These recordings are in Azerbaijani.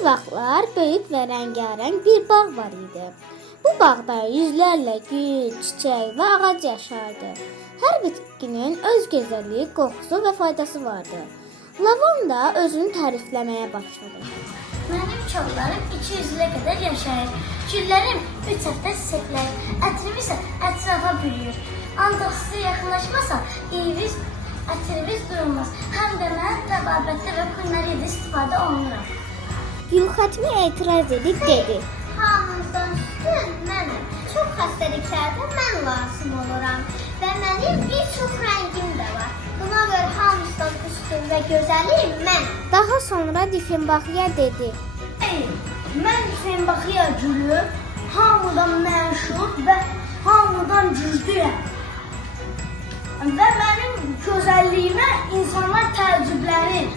Bir vaxtlar böyük və rəngarəng bir bağ var idi. Bu bağda yüzlərlə gül, çiçək və ağac yaşardı. Hər bitkinin öz gözəlliyi, qoxusu və faydası vardı. Lavanda özünü tərifləməyə başladı. Mənim kollarım 200 ilə qədər yaşayır. Güllərim 3 həftə çiçəklər, ətrim isə ətrafa bürüyür. Ancaq sizə yaxınlaşmasa, ətrimiz durulmaz. Həm də mən təbabətdə və pulları istifadə olunuram. Gülxatmi etiraz edib dedi. Hamımızdan üstün mənəm. Çox xəstəliklərdə mən lazım oluram və mənim bir çox rəngim də var. Buna görə hamımızdan üstün və gözəlim mən. Daha sonra Difinbaxıya dedi. Mən Difinbaxıya gülü hamıdan məşhur və hamıdan güclüyəm. Və mənim gözəlliyimə insanlar təəccüblənir.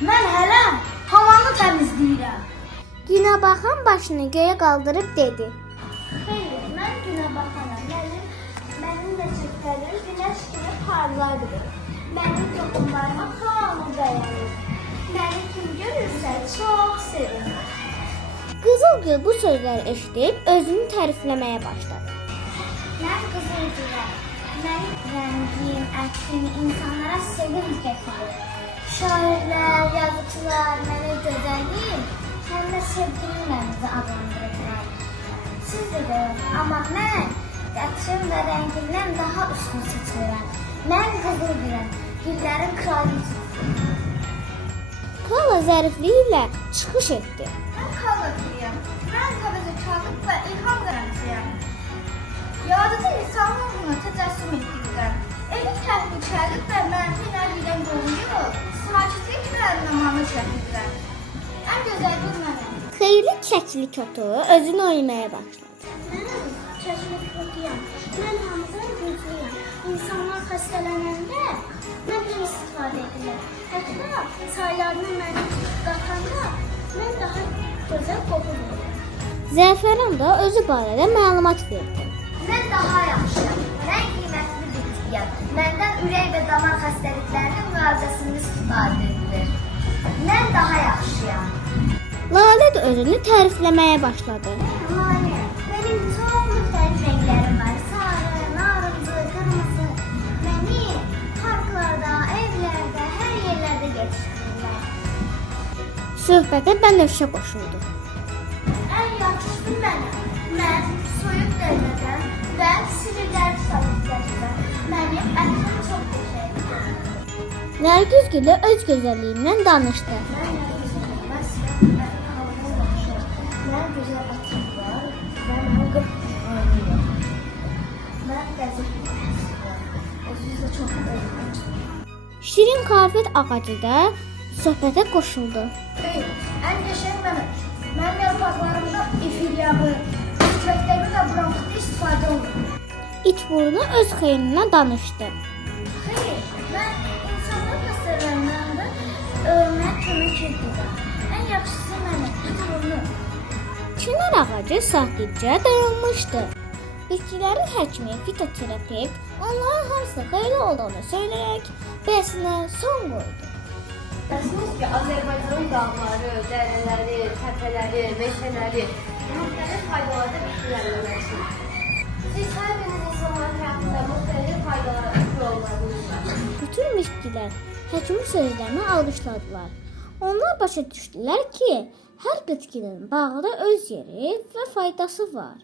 Mən hələ havanı təmizləyirəm. Günə baxan başını göyə qaldırıb dedi. Xeyr, mən günə baxanam. Mənim ləçəklərim günəş kimi parlaqdır. Mənim toxumlarıma hamı bəyənir. Məni kim görürsə çox sevinir. Qızılgül bu sözləri eşidib özünü tərifləməyə başladı. Mən qızılgüləm. Mənim rəngim, ətrim insanlara sevinç gətirir. Şairlər, yazıçılar mənə gözəlliyim, həm də sevgimlə bizi adlandırırlar. Siz də görün, amma mən ətrim və rəngimdən daha üstün seçirəm. Mən qızılgüləm, güllərin kraliçasıyam. Kala zərifliyi ilə çıxış etdi. Mən Kalagülüyəm. Mən təvəzzökarlıq və ilham qələmçiyəm. Yaradıcı insanlığını təcəssüm etdirirəm. Elm təhlükəlik və mənfi nəqlidən qoruyur, sakitlik və əminəmanı şəkildirəm. Ən gözəl gün mənəm. Xeyirli kəklik otu özünü oynaməyə başladı. Mən kəklik otuyam. Mən hamıdan güclüyəm. İnsanlar xəstələnəndə məndən istifadə edirlər. Hətta saylarını mənə qatanda mən daha gözəl qoxu verirəm. Zəfəran da özü barədə məlumat verdi. Mən daha yaxşıyam. Mən qiymətli bitkiyəm. Məndən ürək və damar xəstəliklərinin müalicəsində istifadə edilir. Mən daha yaxşıyam. Lalə də özünü tərifləməyə başladı. Lalə, mənim çox müxtəlif rənglərim var. Sarı, narıncı, qırmızı. Məni parklarda, evlərdə, hər yerlərdə yetişdirirlər. Söhbətə Bənövşə qoşuldu. Ən yaxşısı mənəm. Mən soyuq dərəcədən və sinirlər sağlıqlaşıram. Mənim ətrim çox gözəldir. Nərgiz gülü öz gözəlliyindən danışdı. Mən gözələm, mən sinirlər havada yaşayır. Mən gözəl ətrim var və mən qırmızıyam. Mən qəzəbli əsirəm. Özünüz də çox gözələm. Şirin karpet ağacı da söhbətə qoşuldu. Ən qəşəng mənəm. Mənim yarpaqlarımda ifil yağı, çiçəklərimi də bronxitdə istifadə olunur. İt burnu öz xeyrinə danışdı. Xeyr, mən insanlar xəstələnəndə ölməyə kömək edirəm. Ən yaxşısı mənəm, it burnu. Çınar ağacı sakitcə dayanmışdı. Bitkilərin həkimi fitoterapevt onların hamısı xeyirli olduğunu söyləyərək bəsinə son qoydu. Bilirsiniz ki, Azərbaycanın dağları, dərələri, təpələri, meşələri müxtəlif faydalarda bitkilərlə məşğul. Siz hər biriniz insanların həyatında müxtəlif faydalara yollar bulurlar. Bütün bitkilər həkimin sözlərini alqışladılar. Onlar başa düşdülər ki, hər bitkinin bağda öz yeri və faydası var.